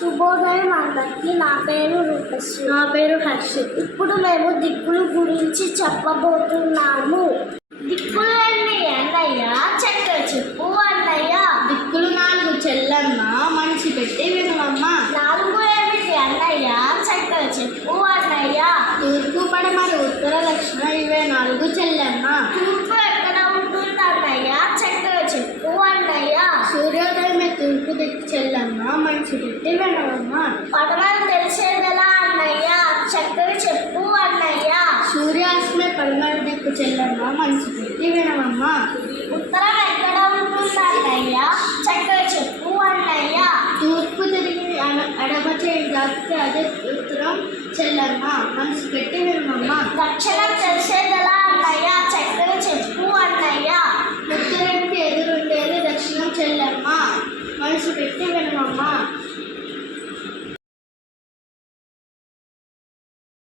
శుభోదయం అందరికీ. నా పేరు రూపశ్రీ. నా పేరు హర్షిత్. ఇప్పుడు మేము దిక్కుల గురించి చెప్పబోతున్నాము. దిక్కులు ఎన్ని అన్నయ్య? చక్కగా చెప్పు అన్నయ్య. దిక్కులు 4 చెల్లమ్మ, మనిషి పెట్టి వినవమ్మ. 4 ఏమిటి అన్నయ్య? చక్కగా చెప్పు అన్నయ్య. తూర్పు, పడమర, ఉత్తర, దక్షిణ ఇవే 4 చెల్లమ్మ. తూర్పు ఎక్కడ ఉంటుంది అన్నయ్య? చక్కగా చెప్పు అన్నయ్య. సూర్యోదయమే తూర్పు దిక్కు చెల్లమ్మ, మనిషి పెట్టి వినవమ్మ. పడమర తెలిసేదెలా అన్నయ్య? చక్కగా చెప్పు అన్నయ్య. సూర్యాస్తమే పడమర దిక్కు చెల్లమ్మ, మనిషి పెట్టి వినవమ్మ. ఉత్తరం ఎక్కడ ఉంటుంది అన్నయ్య? చక్కగా చెప్పు అన్నయ్య. తూర్పు తిరిగి ఎడమ చేయి దాటితే అదే ఉత్తరం చెల్లమ్మ, మనసు పెట్టి వినవమ్మ. దక్షిణం తెలిసేదెలా అన్నయ్య? చక్కగా చెప్పు అన్నయ్య. ఉత్తరానికి ఎదురుండేది దక్షిణం చెల్లమ్మ, మనసు పెట్టి వినవమ్మ.